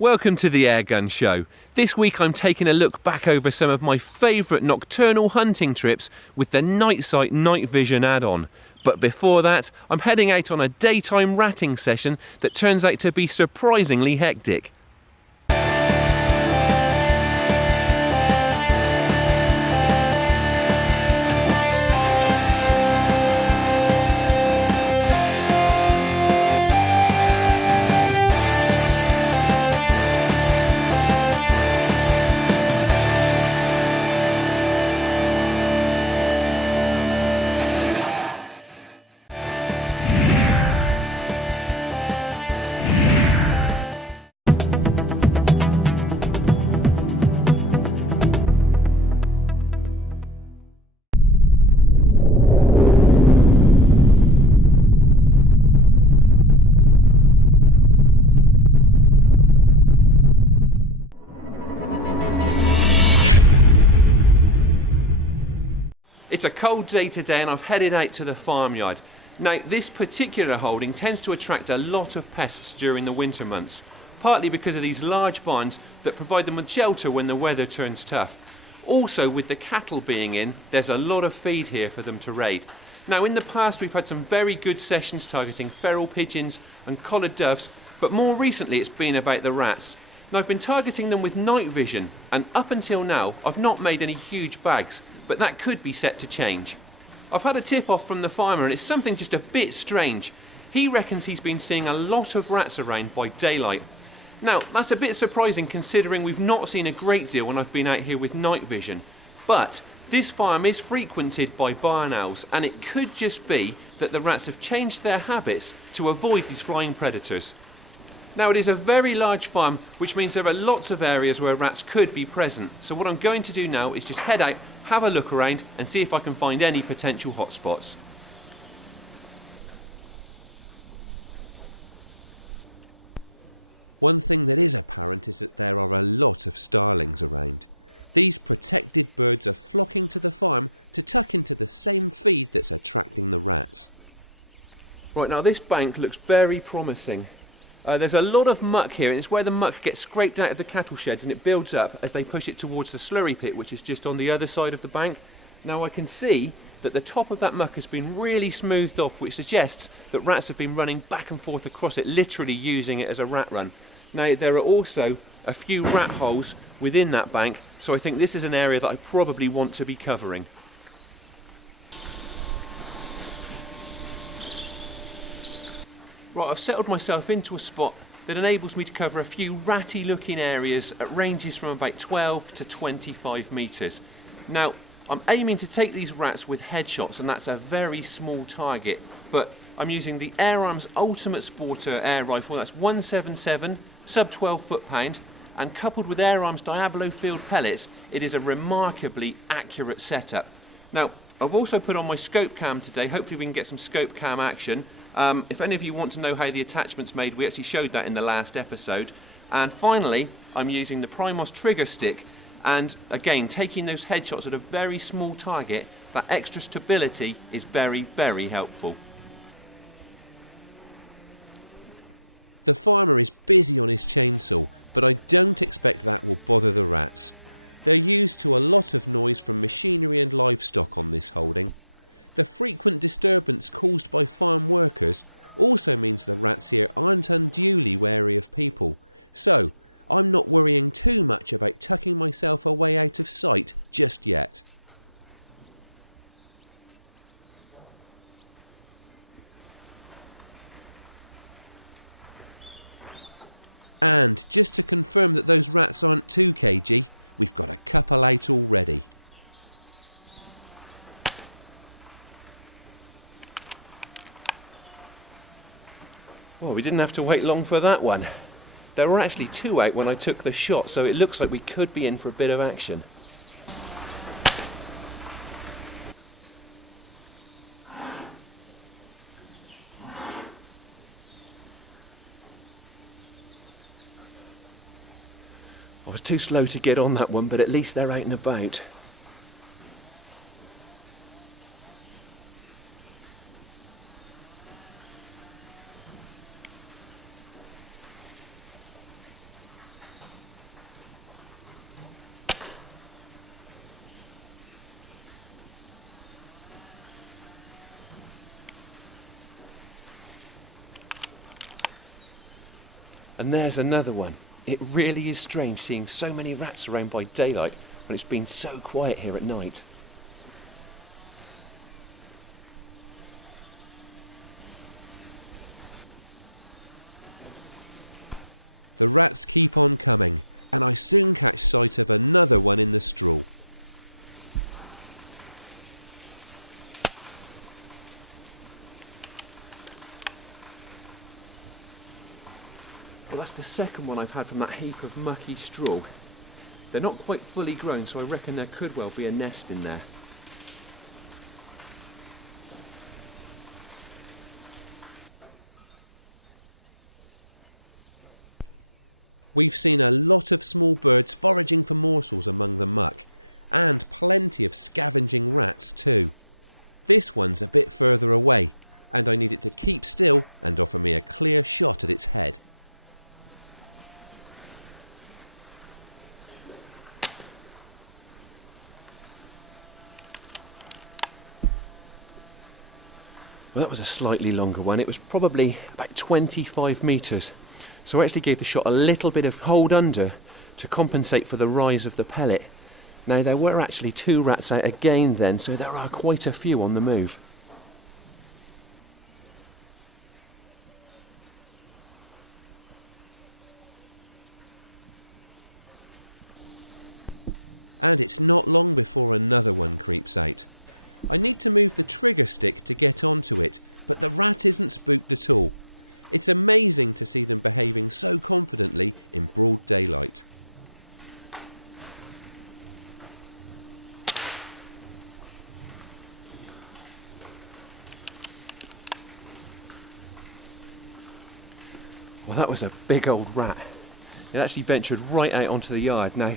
Welcome to the Airgun Show. This week I'm taking a look back over some of my favourite nocturnal hunting trips with the Night Sight Night Vision add-on. But before that, I'm heading out on a daytime ratting session that turns out to be surprisingly hectic. It's a cold day today and I've headed out to the farmyard. Now, this particular holding tends to attract a lot of pests during the winter months, partly because of these large barns that provide them with shelter when the weather turns tough. Also, with the cattle being in, there's a lot of feed here for them to raid. Now, in the past we've had some very good sessions targeting feral pigeons and collared doves, but more recently it's been about the rats. Now, I've been targeting them with night vision, and up until now I've not made any huge bags, but that could be set to change. I've had a tip off from the farmer and it's something just a bit strange. He reckons he's been seeing a lot of rats around by daylight. Now, that's a bit surprising considering we've not seen a great deal when I've been out here with night vision. But this farm is frequented by barn owls, and it could just be that the rats have changed their habits to avoid these flying predators. Now, it is a very large farm, which means there are lots of areas where rats could be present. So what I'm going to do now is just head out, have a look around and see if I can find any potential hotspots. One thing that is apparent is that there are a lot of starlings around. These protected birds are flocking to the farm to tuck into the same feed that's attracting the rats. Right, now this bank looks very promising. There's a lot of muck here, and it's where the muck gets scraped out of the cattle sheds and it builds up as they push it towards the slurry pit, which is just on the other side of the bank. Now I can see that the top of that muck has been really smoothed off, which suggests that rats have been running back and forth across it, literally using it as a rat run. Now, there are also a few rat holes within that bank, so I think this is an area that I probably want to be covering. Right, I've settled myself into a spot that enables me to cover a few ratty looking areas at ranges from about 12 to 25 metres. Now, I'm aiming to take these rats with headshots, and that's a very small target, but I'm using the Air Arms Ultimate Sporter air rifle. That's 177, sub 12 foot-pound, and coupled with Air Arms Diablo Field pellets, it is a remarkably accurate setup. Now, I've also put on my scope cam today. Hopefully we can get some scope cam action. If any of you want to know how the attachment's made, we actually showed that in the last episode. And finally, I'm using the Primos trigger stick, and again, taking those headshots at a very small target, that extra stability is very, very helpful. The farmer is busy on his chainsaw, but I don't expect that will bother the rats. They're used to a lot of noise from machinery and livestock on this holding. The frequent disturbance caused by farm workers also means the rats here aren't unduly wary of people, so I'm not worrying too much about tucking myself away out of sight just yet. And just to confirm that those rats aren't too cagey, we've got a couple out already. Well, we didn't have to wait long for that one. There were actually two out when I took the shot, so it looks like we could be in for a bit of action. I was too slow to get on that one, but at least they're out and about. And there's another one. It really is strange seeing so many rats around by daylight when it's been so quiet here at night. The rats keep on coming, and I soon catch sight of another one in the straw. Well, that's the second one I've had from that heap of mucky straw. They're not quite fully grown, so I reckon there could well be a nest in there. We've seen a lot of small birds foraging for morsels among the muck, and plenty of scavenging rats too. This one's a bit further away, and I need it to keep still and offer me a clear shot at its head. Well, that was a slightly longer one. It was probably about 25 metres. So I actually gave the shot a little bit of hold under to compensate for the rise of the pellet. Now, there were actually 2 rats out again then, so there are quite a few on the move. And it's not long before another one creeps out. I need to move the trigger stick to get onto it, but the rat isn't spooked at all. It's amazing to see them behaving so confidently in broad daylight. Well, that was a big old rat. It actually ventured right out onto the yard. Now,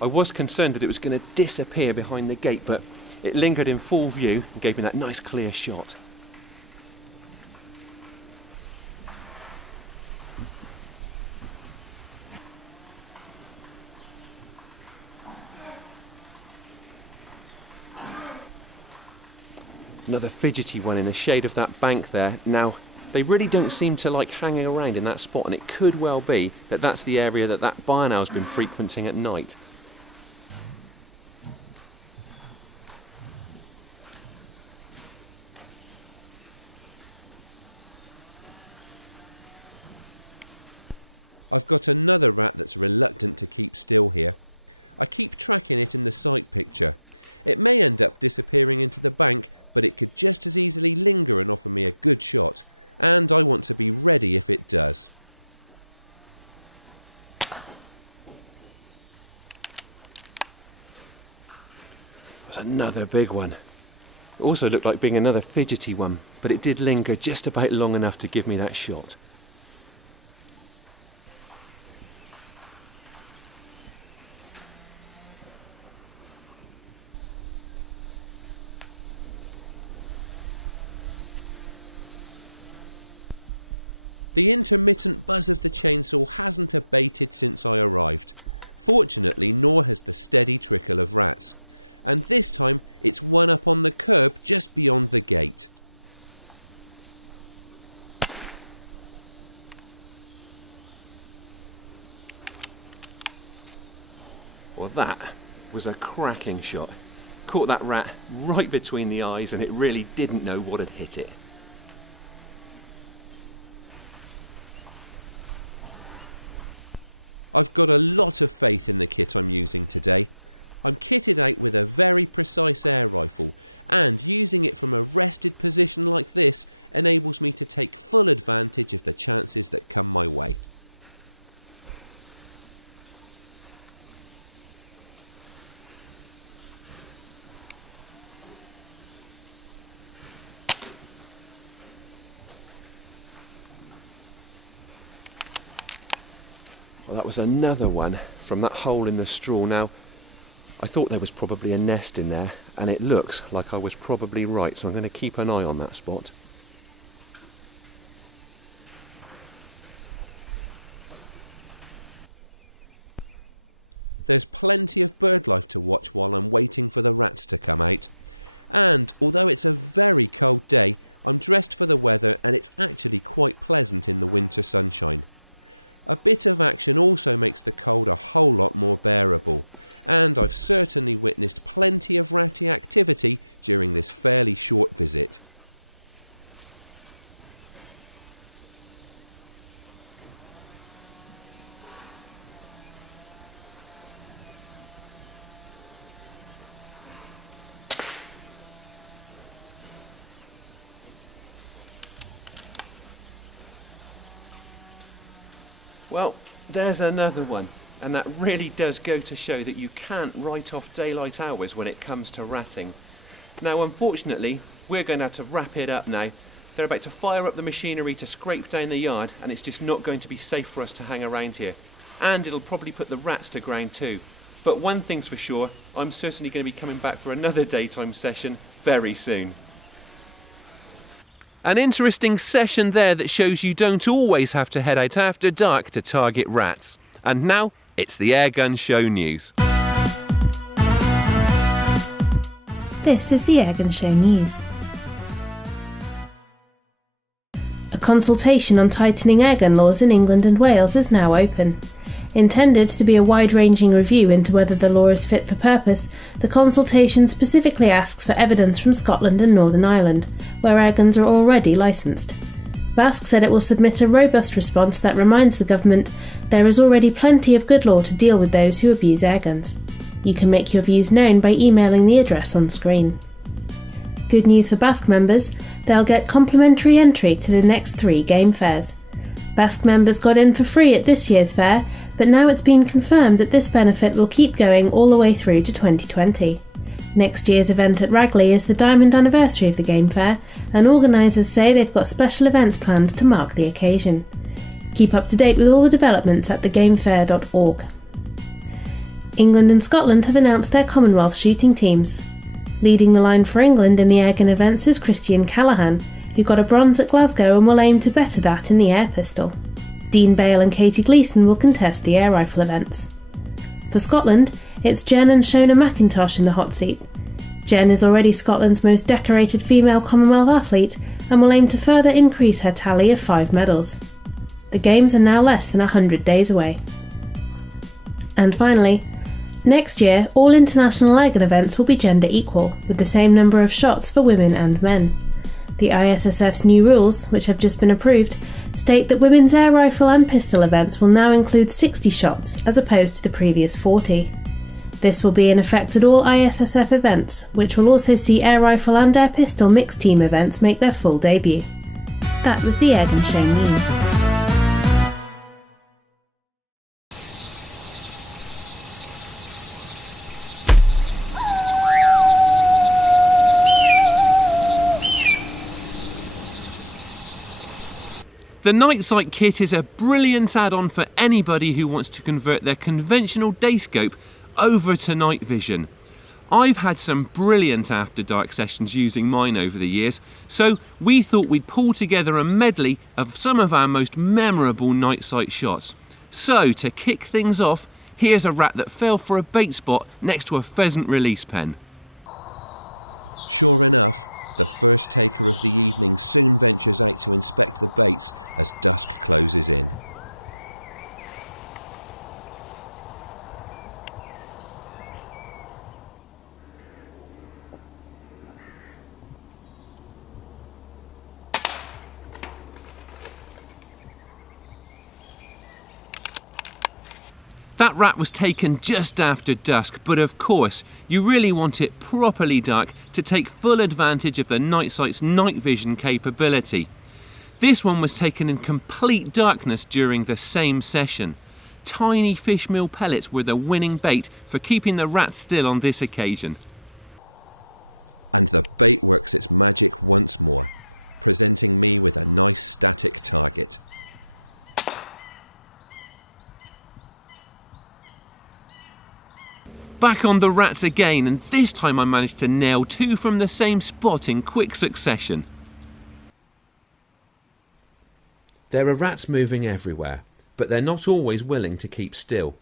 I was concerned that it was going to disappear behind the gate, but it lingered in full view and gave me that nice clear shot. Another fidgety one in the shade of that bank there. Now, they really don't seem to like hanging around in that spot, and it could well be that that's the area that that barn owl's been frequenting at night. I've got another rat that's reluctant to keep still here. I keep tracking it in the sight picture. It may end up disappearing into the bank, but it could just as easily linger and offer me a good shot, and I want to be ready if it does. That's another big one. It also looked like being another fidgety one, but it did linger just about long enough to give me that shot. The intermittent buzz of the chainsaw hasn't abated since I arrived. Fortunately, nor has the steady trickle of rats. And this time, it's one up on the curb just beyond the gate. Well, that was a cracking shot. Caught that rat right between the eyes, and it really didn't know what had hit it. I've got a lot of faith in the kit I'm using today. I'm kitted out with a very precise air rifle, and using it from a rested position like this enables me to take full advantage of the chances that come my way. Well, that was another one from that hole in the straw. Now, I thought there was probably a nest in there, and it looks like I was probably right, so I'm going to keep an eye on that spot. There's plenty of bird life to watch while I'm waiting for the rats to come out. And although it's a very cold day, I'm dressed for the weather, and it's actually quite pleasant in the winter sunshine. A bit of action also makes the cold a whole lot more bearable, and I've certainly witnessed plenty of ratty activity during this fairly short visit. Well, there's another one, and that really does go to show that you can't write off daylight hours when it comes to ratting. Now, unfortunately, we're going to have to wrap it up now. They're about to fire up the machinery to scrape down the yard, and it's just not going to be safe for us to hang around here. And it'll probably put the rats to ground too. But one thing's for sure, I'm certainly going to be coming back for another daytime session very soon. An interesting session there that shows you don't always have to head out after dark to target rats. And now, it's the Airgun Show News. This is the Airgun Show News. A consultation on tightening airgun laws in England and Wales is now open. Intended to be a wide-ranging review into whether the law is fit for purpose, the consultation specifically asks for evidence from Scotland and Northern Ireland, where airguns are already licensed. BASC said it will submit a robust response that reminds the government there is already plenty of good law to deal with those who abuse airguns. You can make your views known by emailing the address on screen. Good news for BASC members, they'll get complimentary entry to the next 3 game fairs. BASC members got in for free at this year's fair, but now it's been confirmed that this benefit will keep going all the way through to 2020. Next year's event at Ragley is the diamond anniversary of the game fair, and organisers say they've got special events planned to mark the occasion. Keep up to date with all the developments at thegamefair.org. England and Scotland have announced their Commonwealth shooting teams. Leading the line for England in the airgun events is Christian Callaghan, who got a bronze at Glasgow and will aim to better that in the air pistol. Dean Bale and Katie Gleeson will contest the air rifle events. For Scotland, it's Jen and Shona McIntosh in the hot seat. Jen is already Scotland's most decorated female Commonwealth athlete and will aim to further increase her tally of 5 medals. The Games are now less than 100 days away. And finally, next year all international airgun events will be gender equal, with the same number of shots for women and men. The ISSF's new rules, which have just been approved, state that women's air rifle and pistol events will now include 60 shots as opposed to the previous 40. This will be in effect at all ISSF events, which will also see air rifle and air pistol mixed team events make their full debut. That was the Airgun Show News. The Night Sight kit is a brilliant add-on for anybody who wants to convert their conventional day scope over to night vision. I've had some brilliant after dark sessions using mine over the years, so we thought we'd pull together a medley of some of our most memorable night sight shots. So to kick things off, here's a rat that fell for a bait spot next to a pheasant release pen. Sure enough, the first taker of the evening soon ventures out to inspect the baits as dusk closes in. That rat was taken just after dusk, but of course, you really want it properly dark to take full advantage of the Night Sight's night vision capability. This one was taken in complete darkness during the same session. Tiny fish meal pellets were the winning bait for keeping the rat still on this occasion. And the bait works its magic once more, presenting me with a nice static target. Back on the rats again, and this time I managed to nail 2 from the same spot in quick succession. There are rats moving everywhere, but they're not always willing to keep still.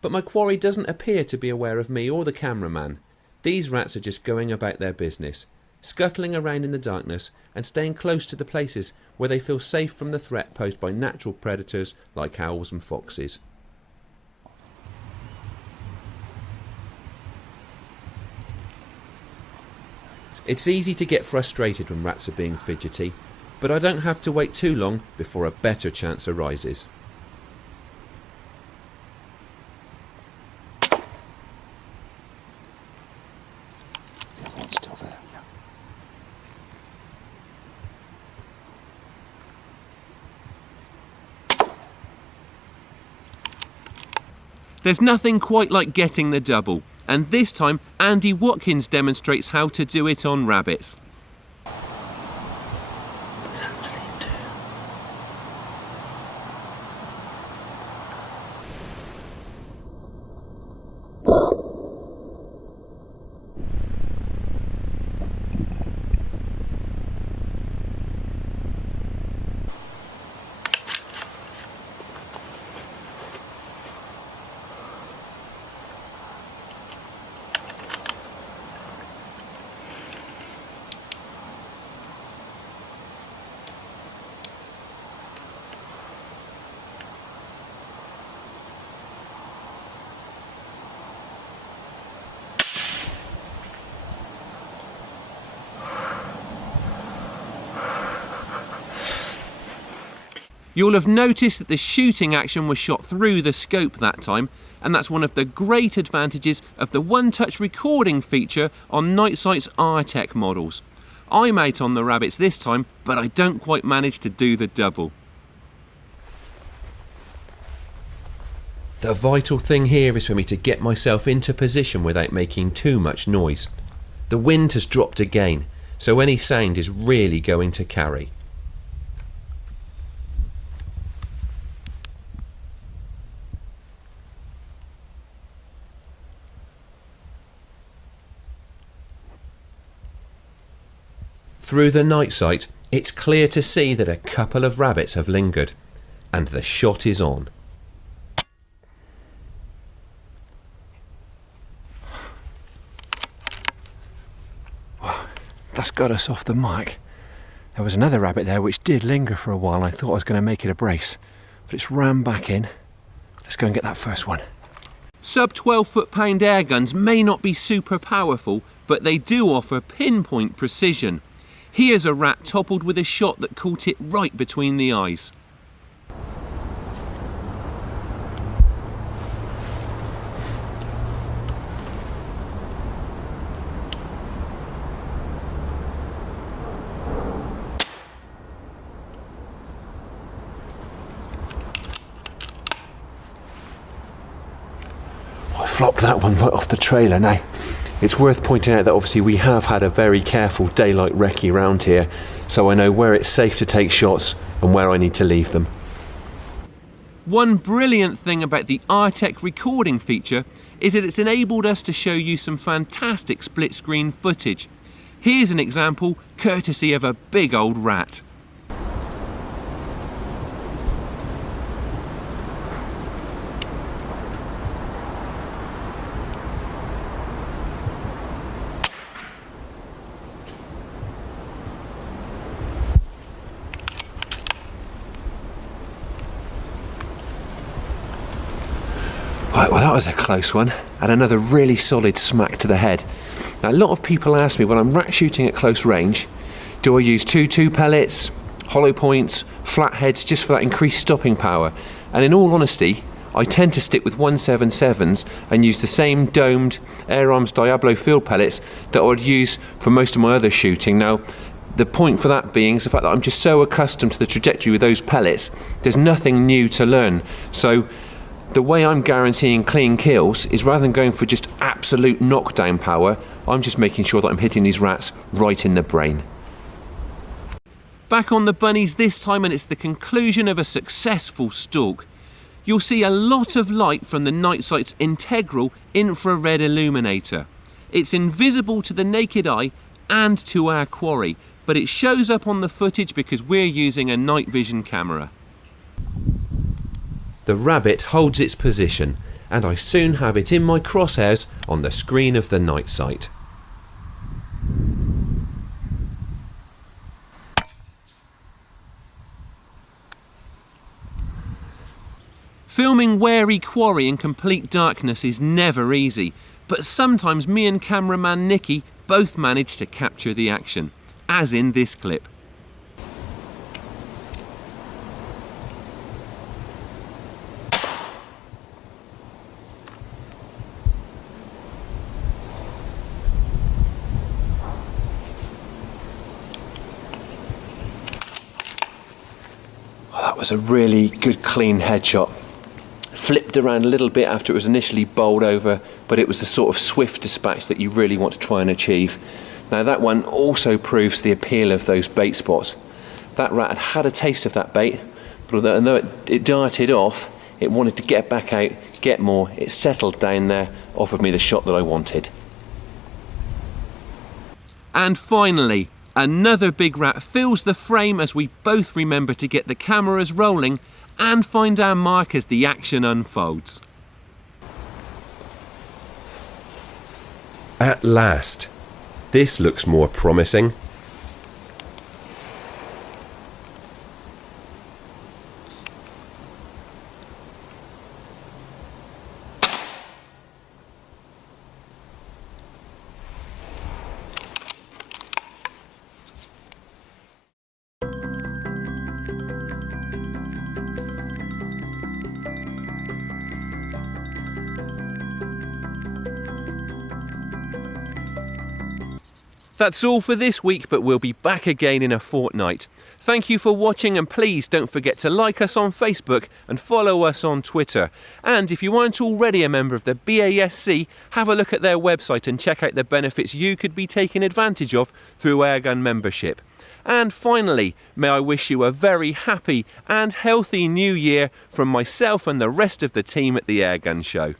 But my quarry doesn't appear to be aware of me or the cameraman. These rats are just going about their business. scuttling around in the darkness and staying close to the places where they feel safe from the threat posed by natural predators like owls and foxes. It's easy to get frustrated when rats are being fidgety, but I don't have to wait too long before a better chance arises. There's nothing quite like getting the double, and this time Andy Watkins demonstrates how to do it on rabbits. You'll have noticed that the shooting action was shot through the scope that time, and that's one of the great advantages of the one-touch recording feature on Night Sight's R-Tech models. I'm out on the rabbits this time, but I don't quite manage to do the double. The vital thing here is for me to get myself into position without making too much noise. The wind has dropped again, so any sound is really going to carry. Through the night sight, it's clear to see that a couple of rabbits have lingered, and the shot is on. Wow, that's got us off the mark. There was another rabbit there which did linger for a while, and I thought I was going to make it a brace, but it's ran back in. Let's go and get that first one. Sub 12 foot-pound airguns may not be super powerful, but they do offer pinpoint precision. Here's a rat toppled with a shot that caught it right between the eyes. I flopped that one right off the trailer now. It's worth pointing out that obviously we have had a very careful daylight recce round here, so I know where it's safe to take shots and where I need to leave them. One brilliant thing about the R-Tech recording feature is that it's enabled us to show you some fantastic split screen footage. Here's an example courtesy of a big old rat. Right, well that was a close one, and another really solid smack to the head. Now, a lot of people ask me when I'm rat shooting at close range, do I use 2.2 pellets, hollow points, flatheads, just for that increased stopping power? And in all honesty, I tend to stick with 177s and use the same domed Air Arms Diablo field pellets that I would use for most of my other shooting. Now, the point for that being is the fact that I'm just so accustomed to the trajectory with those pellets, there's nothing new to learn. So the way I'm guaranteeing clean kills is rather than going for just absolute knockdown power, I'm just making sure that I'm hitting these rats right in the brain. Back on the bunnies this time, and it's the conclusion of a successful stalk. You'll see a lot of light from the Night Sight's integral infrared illuminator. It's invisible to the naked eye and to our quarry, but it shows up on the footage because we're using a night vision camera. The rabbit holds its position, and I soon have it in my crosshairs on the screen of the Night Sight. Filming wary quarry in complete darkness is never easy, but sometimes me and cameraman Nicky both manage to capture the action, as in this clip. Oh, that was a really good clean headshot. Flipped around a little bit after it was initially bowled over, but it was the sort of swift dispatch that you really want to try and achieve. Now that one also proves the appeal of those bait spots. That rat had had a taste of that bait, but although it darted off, it wanted to get back out, get more. It settled down there, offered me the shot that I wanted. And finally, another big rat fills the frame as we both remember to get the cameras rolling and find our mark as the action unfolds. At last. This looks more promising. That's all for this week, but we'll be back again in a fortnight. Thank you for watching, and please don't forget to like us on Facebook and follow us on Twitter. And if you aren't already a member of the BASC, have a look at their website and check out the benefits you could be taking advantage of through Airgun membership. And finally, may I wish you a very happy and healthy new year from myself and the rest of the team at the Airgun Show.